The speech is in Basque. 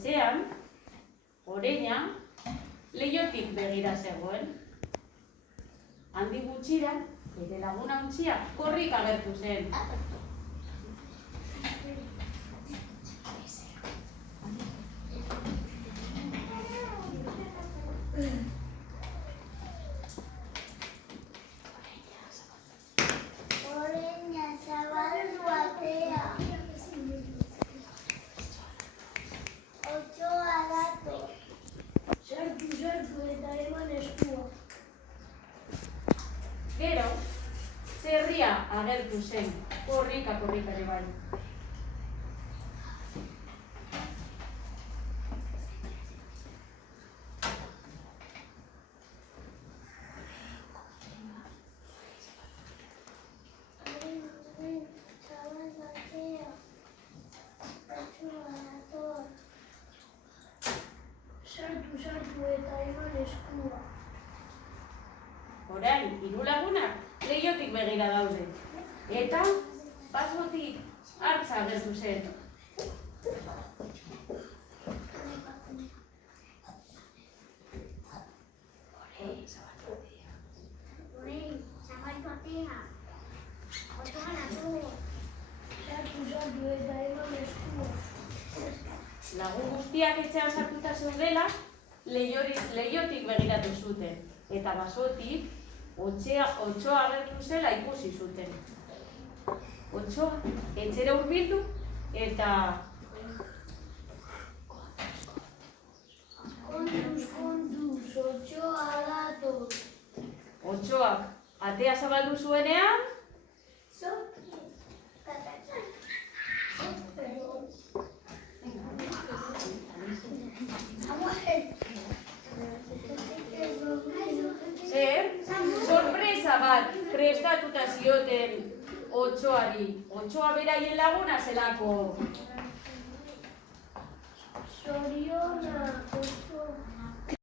Etxean, oreina, leihotik begira zegoen. Handik gutxira, bere lagun hauntzia korrik agertu zen. Oreina, zabaldu atea. Otsoa dator. Sartu eta eman eskua. Gero, zerria agertu zen, korrika ere bai. Zabaldu atea. Otsoa dator. Sartu eta eman eskua. Orain, hiru lagunak leihotik begira daude. Eta, basotik hartza agertu zen. Orein, zabaldu atea. Otsoa dator. Sartu eta eman eskua. Lagun guztiak etxean sartuta zeudela, leihotik begiratu zuten. Eta basotik, otsoa agertu zela ikusi zuten. Otsoa, etxera hurbildu eta Kontuz, otsoa dator. otsoak atea zabaldu zuenean, sorpresa bat prestatuta zioten otsoari. Otsoa beraien laguna zelako.